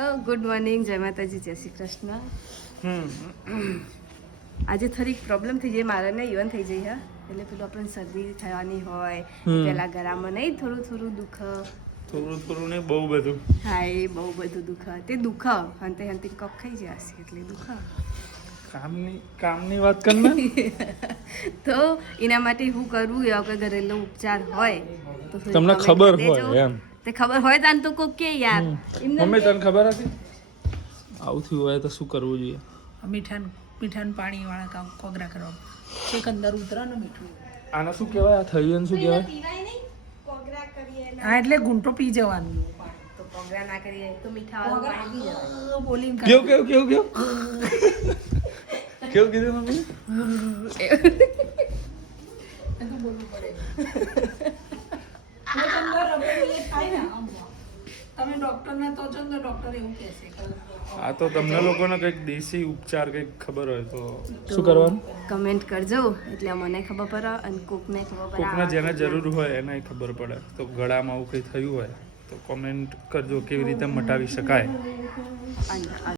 તો good morning, જય માતાજી, જય શ્રી કૃષ્ણ. આજે થોડીક પ્રોબ્લેમ થઈ જાય મારે ને ઇવન થઈ જાય એટલે પેલું આપણને શરદી થવાની હોય પેલા ગળામાં નહીં થોડું થોડું દુખ થોડું ને બહુ બધું. હા એ બહુ બધું દુખ તે દુખ હંતે હંતે કફ ખાઈ જશે એટલે દુખ કામની વાત કર ને. તો એના માટે શું કરવું એવા કોઈ ઘરેલું ઉપચાર હોય તો તમને ખબર હોય એમ તે ખબર હોય તાન તો કોક કે યાર મમ્મી તને ખબર હતી આવું થયું હોય તો શું કરવું જોઈએ? મીઠાનું પાણી વાળા કામ કોગરા કરવા એક અંદર ઉતરે ને મીઠું. આને શું કહેવાય? આ થયું શું કહેવાય? હા એટલે ઘૂંટો પી જવાનું. તો કોગરા ના કરીએ તો મીઠા વાળું પાણી પી જવાનું. બોલીને કેવું કીધું મમ્મી? બોલવું પડે. અંદર રબડી થાય ને આમ. તમે ડોક્ટરને તો છો ને ડોક્ટર એવું કહેશે કે આ તો તમને લોકોને કંઈક દેશી ઉપચાર કંઈક ખબર હોય તો શું કરવાનું? કમેન્ટ કરજો એટલે મને ખબર પડે અને કોકને ખબર પડે. કોકને જેને જરૂર હોય એને ખબર પડે. તો ગળામાં આવું કંઈ થયું હોય તો કોમેન્ટ કરજો કેવી રીતે મટાવી શકાય.